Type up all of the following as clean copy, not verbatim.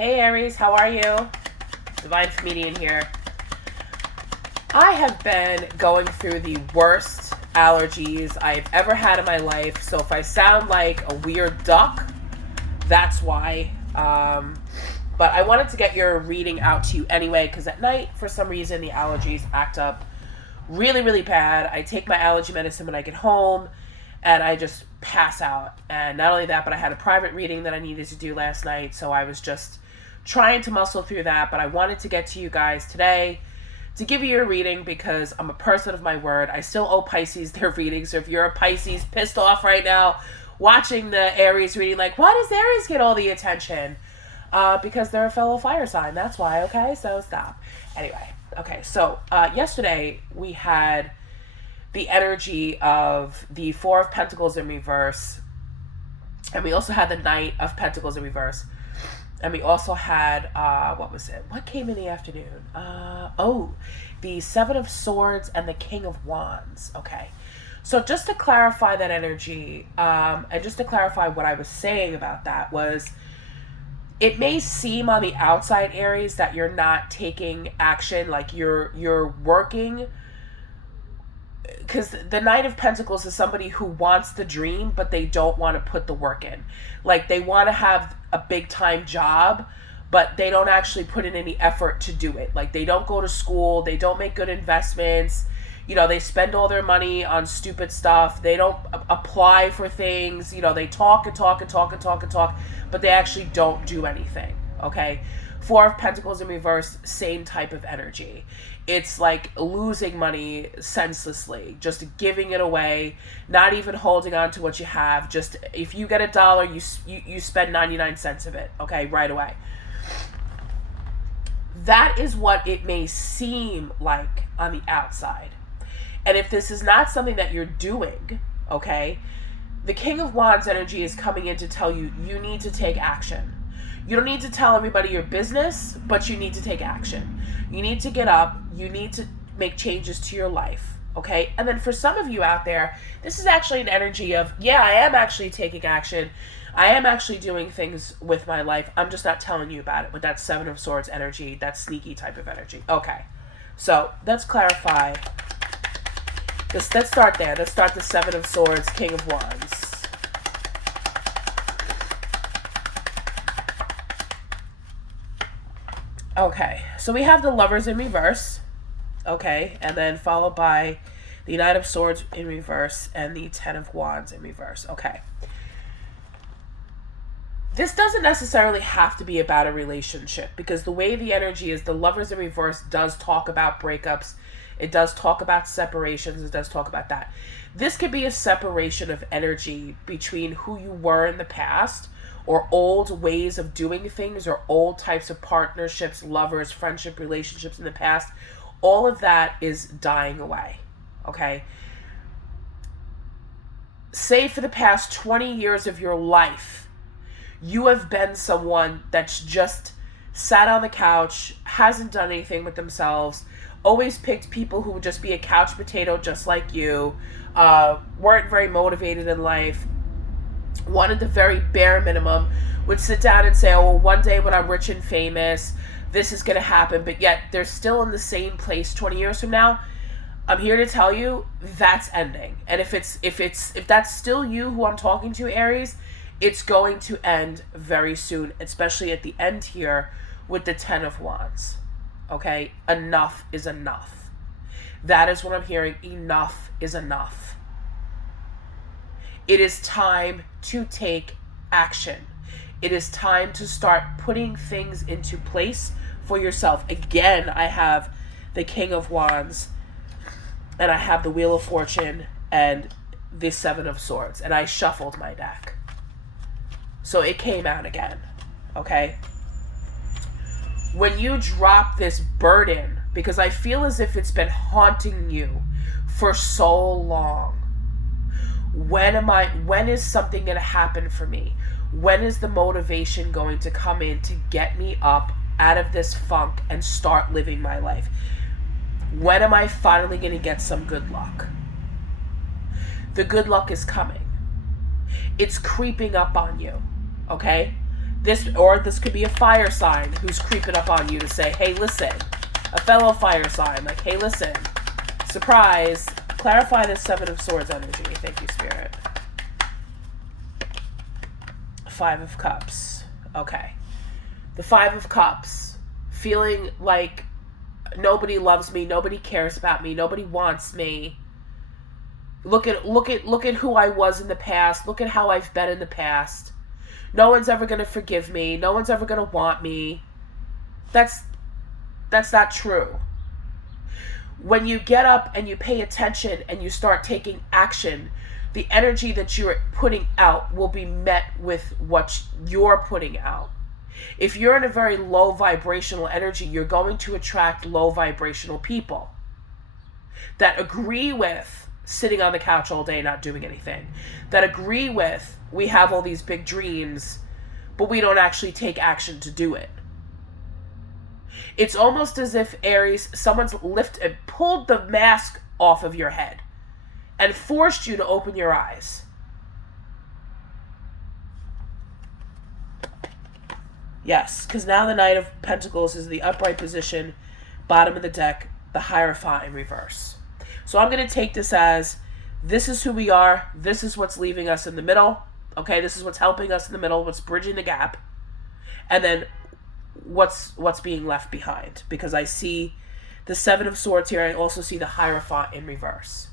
Hey Aries, how are you? Divine Comedian here. I have been going through the worst allergies I've ever had in my life, so if I sound like a weird duck, that's why. But I wanted to get your reading out to you anyway, because at night, for some reason, the allergies act up really, really bad. I take my allergy medicine when I get home, and I just pass out. And not only that, but I had a private reading that I needed to do last night, so I was just trying to muscle through that. But I wanted to get to you guys today to give you a reading because I'm a person of my word. I still owe Pisces their readings. So if you're a Pisces pissed off right now watching the Aries reading, like, why does Aries get all the attention? Because they're a fellow fire sign. That's why, okay? So stop. Anyway, okay. So yesterday we had the energy of the Four of Pentacles in reverse. And we also had the Knight of Pentacles in reverse. And we also had, what was it? What came in the afternoon? The Seven of Swords and the King of Wands. Okay. So just to clarify that energy, and just to clarify what I was saying about that was, it may seem on the outside, Aries, that you're not taking action, like you're working, because the Knight of Pentacles is somebody who wants the dream, but they don't want to put the work in. Like, they want to have a big time job, but they don't actually put in any effort to do it. Like, they don't go to school, they don't make good investments, you know, they spend all their money on stupid stuff, they don't apply for things, you know, they talk and talk and talk and talk and talk, but they actually don't do anything, okay? Four of Pentacles in reverse, same type of energy. It's like losing money senselessly, just giving it away, not even holding on to what you have. Just, if you get $1, you spend 99 cents of it, okay, right away. That is what it may seem like on the outside. And if this is not something that you're doing, okay, the King of Wands energy is coming in to tell you, you need to take action. You don't need to tell everybody your business, but you need to take action. You need to get up. You need to make changes to your life, okay? And then for some of you out there, this is actually an energy of, yeah, I am actually taking action. I am actually doing things with my life. I'm just not telling you about it with that Seven of Swords energy, that sneaky type of energy. Okay, so let's clarify. Let's start there. Let's start the Seven of Swords, King of Wands. Okay, so we have the Lovers in reverse, okay, and then followed by the Knight of Swords in reverse and the Ten of Wands in reverse, okay. This doesn't necessarily have to be about a relationship, because the way the energy is, the Lovers in reverse does talk about breakups, it does talk about separations, it does talk about that. This could be a separation of energy between who you were in the past, or old ways of doing things, or old types of partnerships, lovers, friendship, relationships in the past. All of that is dying away, okay? Say for the past 20 years of your life, you have been someone that's just sat on the couch, hasn't done anything with themselves, always picked people who would just be a couch potato just like you, weren't very motivated in life, wanted the very bare minimum, would sit down and say, oh, well, one day when I'm rich and famous, this is going to happen, but yet they're still in the same place 20 years from now. I'm here to tell you that's ending. And if that's still you who I'm talking to, Aries, it's going to end very soon, especially at the end here with the Ten of Wands. Okay? Enough is enough. That is what I'm hearing. Enough is enough. It is time to take action. It is time to start putting things into place for yourself. Again, I have the King of Wands, and I have the Wheel of Fortune, and the Seven of Swords, and I shuffled my deck. So it came out again, okay? When you drop this burden, because I feel as if it's been haunting you for so long, when is something going to happen for me? When is the motivation going to come in to get me up out of this funk and start living my life? When am I finally going to get some good luck? The good luck is coming. It's creeping up on you, okay? This could be a fire sign who's creeping up on you to say, hey, listen. A fellow fire sign, like, hey, listen. Surprise. Clarify this Seven of Swords energy. Thank you, Spirit. Five of Cups. Okay. The Five of Cups. Feeling like nobody loves me, nobody cares about me, nobody wants me. Look at who I was in the past. Look at how I've been in the past. No one's ever going to forgive me. No one's ever going to want me. That's not true. When you get up and you pay attention and you start taking action, the energy that you're putting out will be met with what you're putting out. If you're in a very low vibrational energy, you're going to attract low vibrational people that agree with sitting on the couch all day not doing anything, that agree with we have all these big dreams, but we don't actually take action to do it. It's almost as if, Aries, someone's pulled the mask off of your head and forced you to open your eyes. Yes, because now the Knight of Pentacles is the upright position, bottom of the deck, the Hierophant in reverse. So I'm going to take this as, this is who we are, this is what's leaving us in the middle, okay? This is what's helping us in the middle, what's bridging the gap, and then what's being left behind. Because I see the Seven of Swords here, I also see the Hierophant in reverse.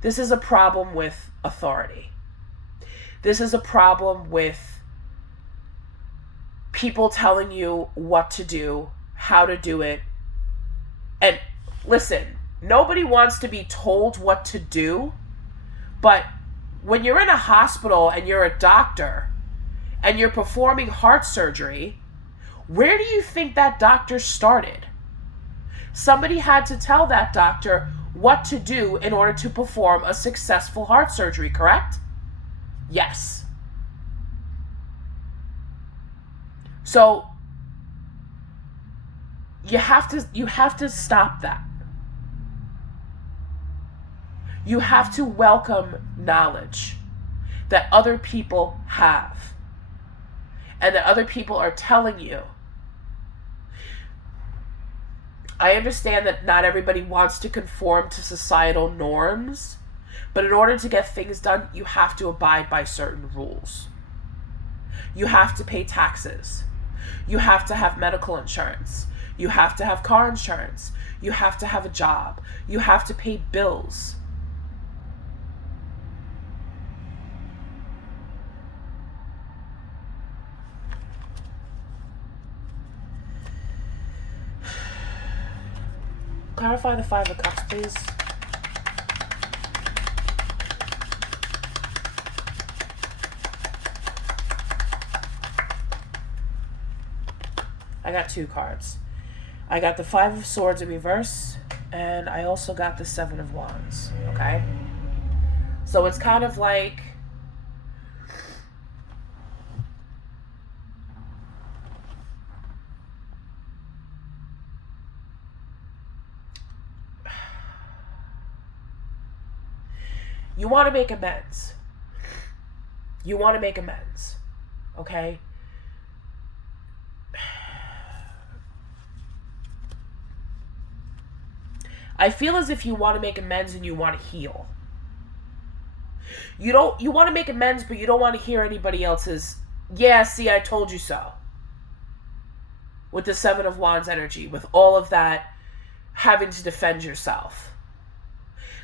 This is a problem with authority. This is a problem with people telling you what to do, how to do it. And listen, nobody wants to be told what to do, but when you're in a hospital and you're a doctor and you're performing heart surgery, where do you think that doctor started? Somebody had to tell that doctor what to do in order to perform a successful heart surgery, correct? Yes. So you have to stop that. You have to welcome knowledge that other people have and that other people are telling you. I understand that not everybody wants to conform to societal norms, but in order to get things done, you have to abide by certain rules. You have to pay taxes. You have to have medical insurance. You have to have car insurance. You have to have a job. You have to pay bills. Clarify the Five of Cups, please. I got two cards. I got the Five of Swords in reverse, and I also got the Seven of Wands, okay? So it's kind of like you want to make amends. You want to make amends, okay? I feel as if you want to make amends and you want to heal. You want to make amends, but you don't want to hear anybody else's, yeah, see, I told you so. With the Seven of Wands energy, with all of that having to defend yourself.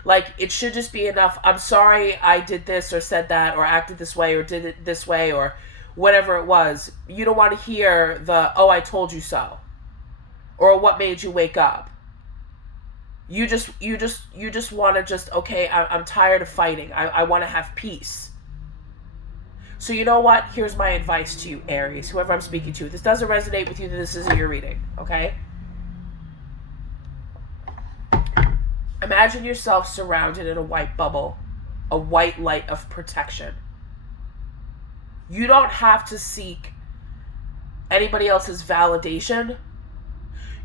Like, it should just be enough, I'm sorry I did this or said that or acted this way or did it this way or whatever it was. You don't want to hear the, oh, I told you so. Or what made you wake up. You just want to just, okay, I'm tired of fighting. I want to have peace. So you know what? Here's my advice to you, Aries, whoever I'm speaking to. If this doesn't resonate with you, then this isn't your reading, okay? Imagine yourself surrounded in a white bubble, a white light of protection. You don't have to seek anybody else's validation.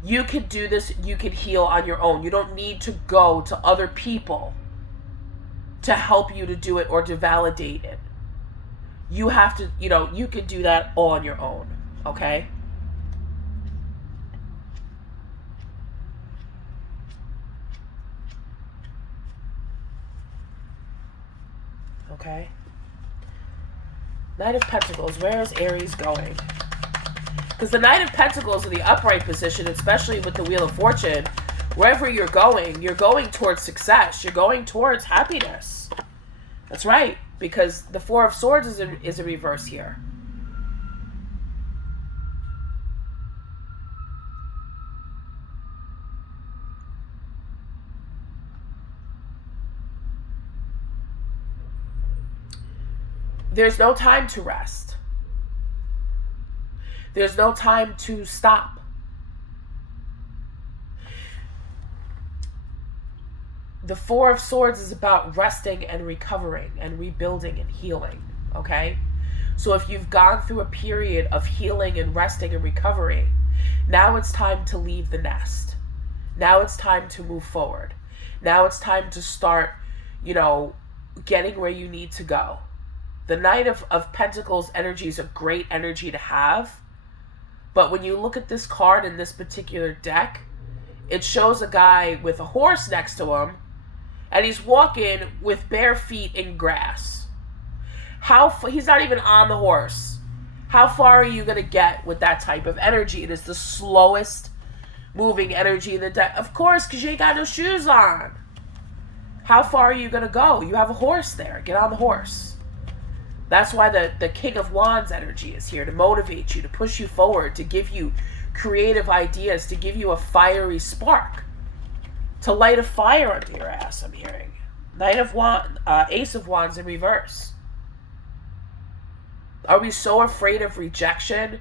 You can do this, you can heal on your own. You don't need to go to other people to help you to do it or to validate it. you have to, you can do that all on your own, okay? Okay? Knight of Pentacles, where is Aries going? Because the Knight of Pentacles in the upright position, especially with the Wheel of Fortune, wherever you're going towards success. You're going towards happiness. That's right, because the Four of Swords is a reverse here. There's no time to rest. There's no time to stop. The Four of Swords is about resting and recovering and rebuilding and healing, okay? So if you've gone through a period of healing and resting and recovering, now it's time to leave the nest. Now it's time to move forward. Now it's time to start, getting where you need to go. The Knight of Pentacles energy is a great energy to have. But when you look at this card in this particular deck, it shows a guy with a horse next to him, and he's walking with bare feet in grass. He's not even on the horse. How far are you going to get with that type of energy? It is the slowest moving energy in the deck. Of course, because you ain't got no shoes on. How far are you going to go? You have a horse there. Get on the horse. That's why the King of Wands energy is here, to motivate you, to push you forward, to give you creative ideas, to give you a fiery spark, to light a fire under your ass, I'm hearing. Ace of Wands in reverse. Are we so afraid of rejection?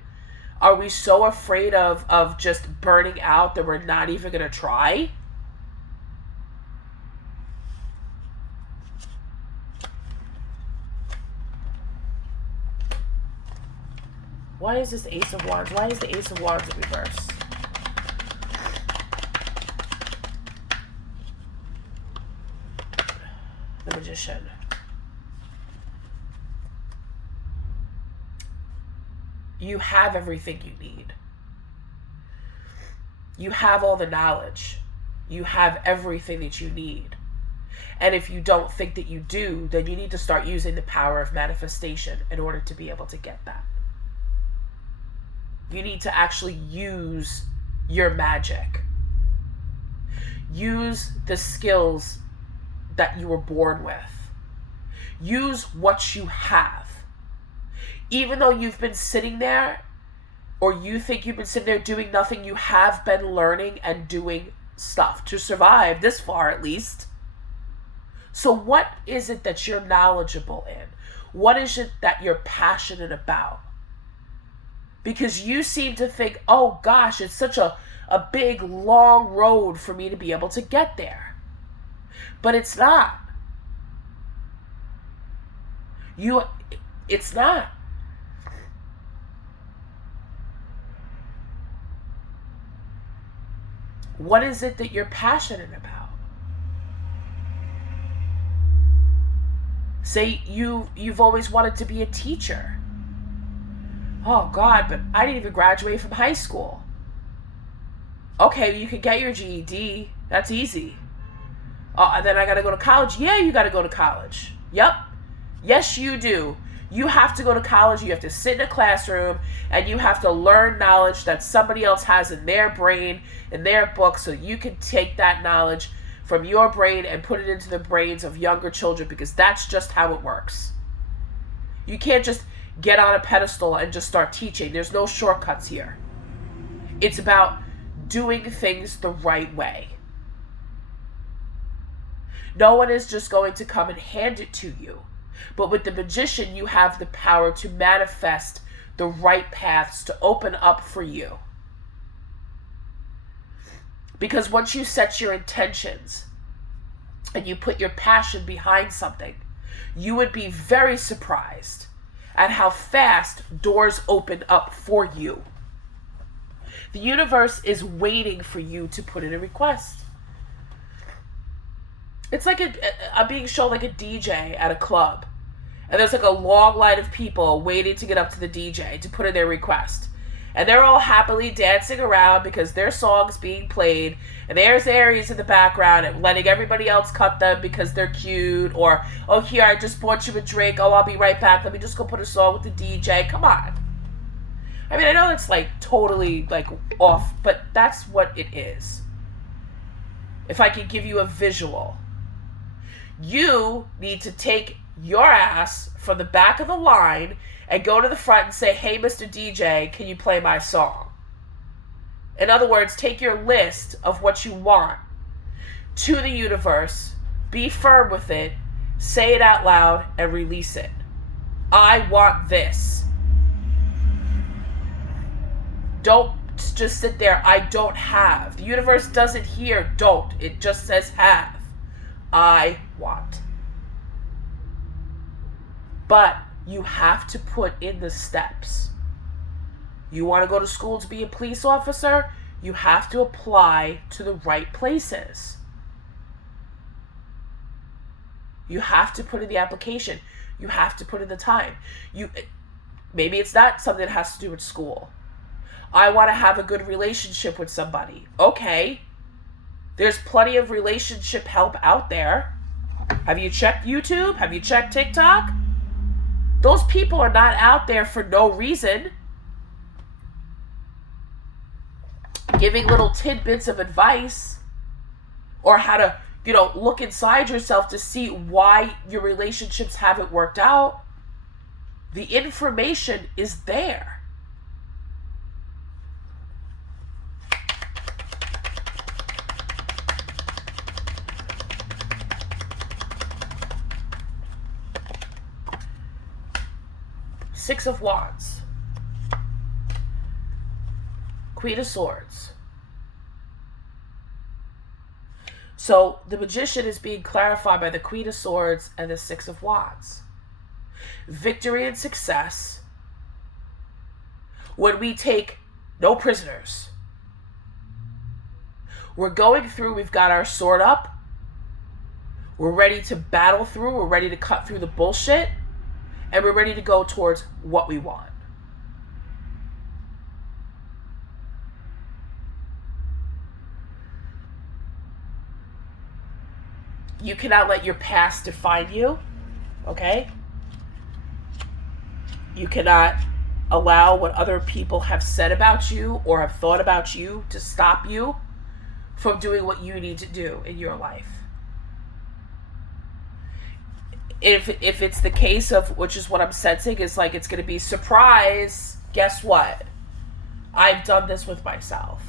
Are we so afraid of just burning out that we're not even going to try? Why is this Ace of Wands? Why is the Ace of Wands in reverse? The Magician. You have everything you need. You have all the knowledge. You have everything that you need. And if you don't think that you do, then you need to start using the power of manifestation in order to be able to get that. You need to actually use your magic. Use the skills that you were born with. Use what you have. Even though you've been sitting there, or you think you've been sitting there doing nothing, you have been learning and doing stuff to survive this far at least. So what is it that you're knowledgeable in? What is it that you're passionate about? Because you seem to think, oh gosh, it's such a big, long road for me to be able to get there. But it's not. It's not. What is it that you're passionate about? Say you've always wanted to be a teacher. Oh God, but I didn't even graduate from high school. Okay, you could get your GED. That's easy. And then I gotta go to college. Yeah, you gotta go to college. Yep. Yes, you do. You have to go to college. You have to sit in a classroom and you have to learn knowledge that somebody else has in their brain, in their book, so you can take that knowledge from your brain and put it into the brains of younger children, because that's just how it works. You can't just get on a pedestal and just start teaching. There's no shortcuts here. It's about doing things the right way. No one is just going to come and hand it to you. But with the Magician, you have the power to manifest the right paths to open up for you. Because once you set your intentions and you put your passion behind something, you would be very surprised at how fast doors open up for you. The universe is waiting for you to put in a request. It's like I'm being shown like a DJ at a club, And there's like a long line of people waiting to get up to the DJ to put in their request. And they're all happily dancing around because their song's being played. And there's Aries in the background and letting everybody else cut them because they're cute. Or, oh, here, I just bought you a drink. Oh, I'll be right back. Let me just go put a song with the DJ. Come on. I mean, I know it's like totally like off, but that's what it is. If I could give you a visual, you need to take your ass from the back of the line and go to the front and say, hey, Mr. DJ, can you play my song? In other words, take your list of what you want to the universe, be firm with it, say it out loud, and release it. I want this. Don't just sit there, I don't have. The universe doesn't hear don't. It just says have. I want. But you have to put in the steps. You want to go to school to be a police officer? You have to apply to the right places. You have to put in the application. You have to put in the time. Maybe it's not something that has to do with school. I want to have a good relationship with somebody. Okay. There's plenty of relationship help out there. Have you checked YouTube? Have you checked TikTok? Those people are not out there for no reason. Giving little tidbits of advice or how to, look inside yourself to see why your relationships haven't worked out. The information is there. Six of Wands. Queen of Swords. So the Magician is being clarified by the Queen of Swords and the Six of Wands. Victory and success when we take no prisoners. We're going through, we've got our sword up. We're ready to battle through. We're ready to cut through the bullshit. And we're ready to go towards what we want. You cannot let your past define you, okay? You cannot allow what other people have said about you or have thought about you to stop you from doing what you need to do in your life. If it's the case of, which is what I'm sensing, is like it's going to be surprise, guess what? I've done this with myself.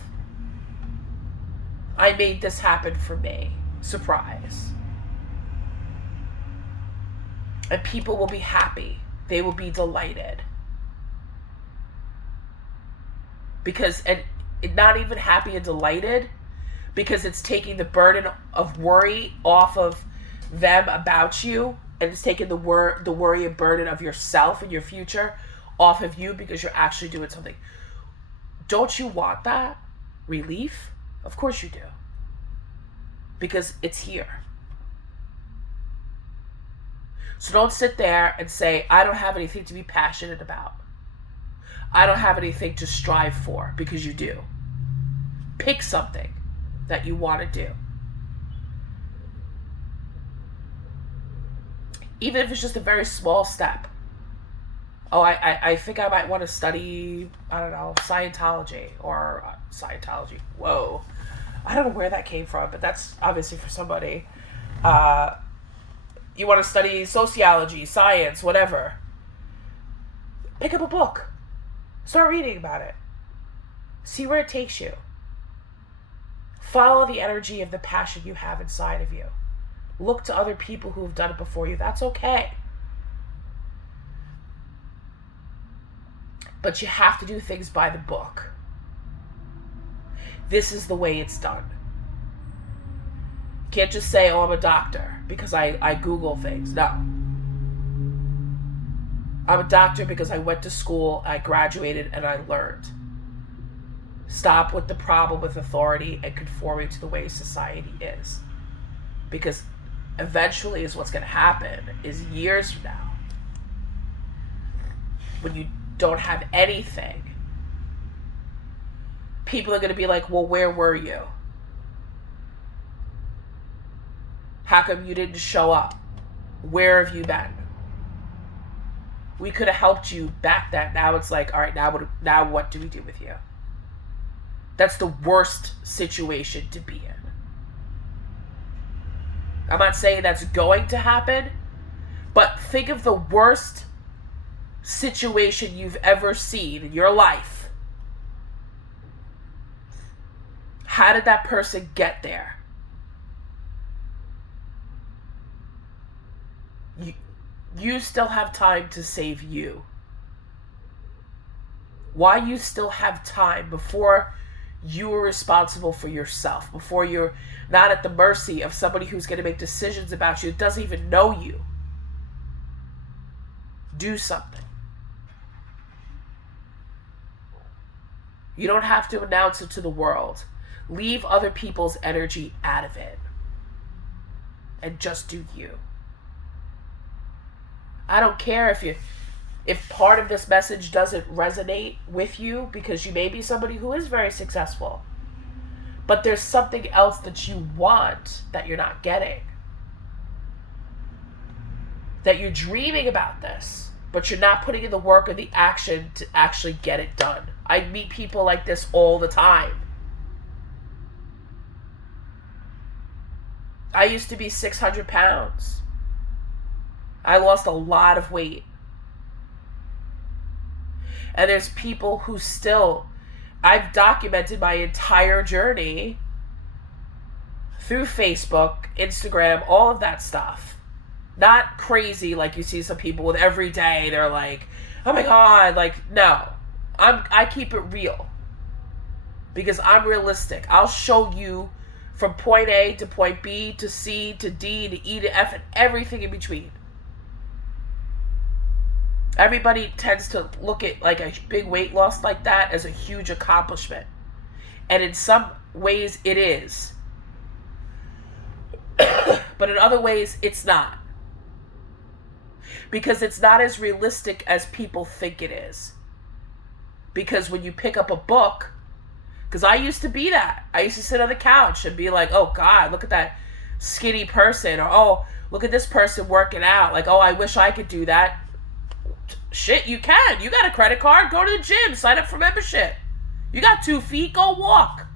I made this happen for me. Surprise. And people will be happy. They will be delighted. Because, and not even happy and delighted, because it's taking the burden of worry off of them about you. And it's taking the worry and burden of yourself and your future off of you because you're actually doing something. Don't you want that relief? Of course you do. Because it's here. So don't sit there and say, I don't have anything to be passionate about. I don't have anything to strive for, because you do. Pick something that you want to do. Even if it's just a very small step. Oh, I think I might want to study, I don't know, Scientology. Whoa. I don't know where that came from, but that's obviously for somebody. You want to study sociology, science, whatever. Pick up a book. Start reading about it. See where it takes you. Follow the energy of the passion you have inside of you. Look to other people who have done it before you. That's okay. But you have to do things by the book. This is the way it's done. You can't just say, oh, I'm a doctor because I Google things. No. I'm a doctor because I went to school, I graduated, and I learned. Stop with the problem with authority and conforming to the way society is. Because eventually is what's going to happen is years from now, when you don't have anything, people are going to be like, well, where were you? How come you didn't show up? Where have you been? We could have helped you back then. Now it's like, all right, now what do we do with you? That's the worst situation to be in. I'm not saying that's going to happen, but think of the worst situation you've ever seen in your life. How did that person get there? You still have time to save you. Why you still have time before you are responsible for yourself, before you're not at the mercy of somebody who's going to make decisions about you that doesn't even know you. Do something. You don't have to announce it to the world. Leave other people's energy out of it. And just do you. I don't care if part of this message doesn't resonate with you, because you may be somebody who is very successful, but there's something else that you want that you're not getting. That you're dreaming about this, but you're not putting in the work or the action to actually get it done. I meet people like this all the time. I used to be 600 pounds. I lost a lot of weight. And there's people who still, I've documented my entire journey through Facebook, Instagram, all of that stuff. Not crazy like you see some people with every day, they're like, oh my God, like, no. I keep it real. Because I'm realistic. I'll show you from point A to point B to C to D to E to F and everything in between. Everybody tends to look at like a big weight loss like that as a huge accomplishment. And in some ways it is. But in other ways it's not. Because it's not as realistic as people think it is. Because when you pick up a book, because I used to be that. I used to sit on the couch and be like, oh God, look at that skinny person. Or, oh, look at this person working out. Like, oh, I wish I could do that. Shit, you can. You got a credit card, go to the gym, sign up for membership. You got 2 feet, go walk.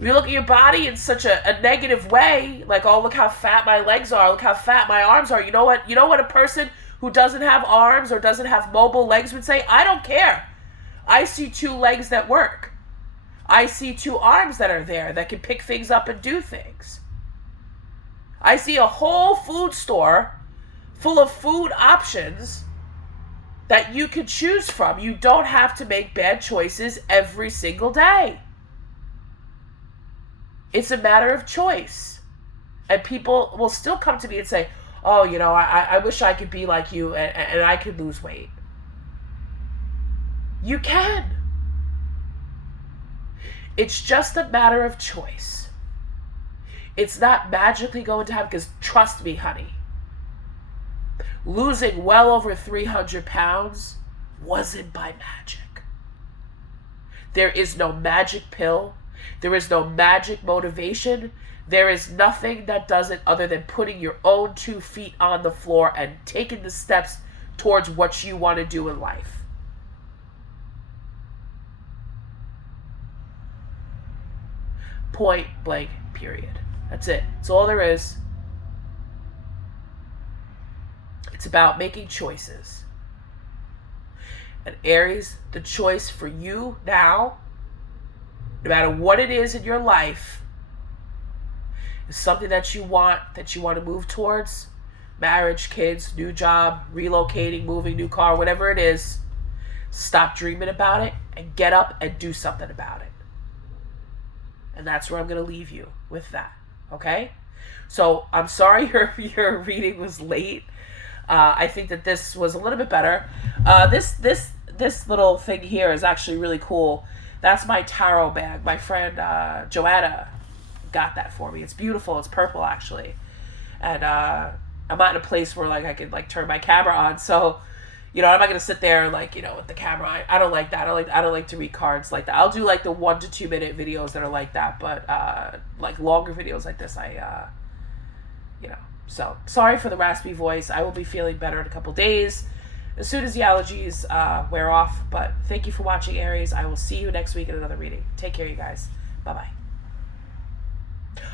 You look at your body in such a negative way, like, oh, look how fat my legs are, look how fat my arms are. You know what a person who doesn't have arms or doesn't have mobile legs would say? I don't care. I see 2 legs that work. I see 2 arms that are there that can pick things up and do things. I see a whole food store full of food options that you can choose from. You don't have to make bad choices every single day. It's a matter of choice. And people will still come to me and say, oh, I wish I could be like you and I could lose weight. You can. It's just a matter of choice. It's not magically going to happen, because trust me, honey, losing well over 300 pounds wasn't by magic. There is no magic pill. There is no magic motivation. There is nothing that does it other than putting your own 2 feet on the floor and taking the steps towards what you want to do in life. Point blank, period. That's it. That's all there is. It's about making choices. And Aries, the choice for you now, no matter what it is in your life, is something that you want to move towards. Marriage, kids, new job, relocating, moving, new car, whatever it is. Stop dreaming about it and get up and do something about it. And that's where I'm going to leave you with that. Okay? So I'm sorry your reading was late. I think that this was a little bit better. This little thing here is actually really cool. That's my tarot bag. My friend Joanna got that for me. It's beautiful. It's purple, actually. And I'm not in a place where like I can like turn my camera on. So, you know, I'm not gonna sit there like, you know, with the camera. I don't like that. I don't like to read cards like that. I'll do like the 1 to 2 minute videos that are like that, but like longer videos like this, you know. So sorry for the raspy voice. I will be feeling better in a couple days as soon as the allergies wear off. But thank you for watching, Aries. I will see you next week in another reading. Take care, you guys. Bye bye.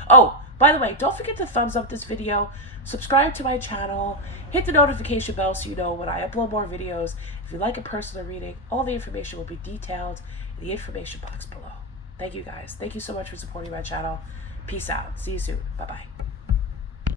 Oh, by the way, don't forget to thumbs up this video, subscribe to my channel, hit the notification bell so you know when I upload more videos. If you like a personal reading, all the information will be detailed in the information box below. Thank you guys. Thank you so much for supporting my channel. Peace out. See you soon. Bye-bye.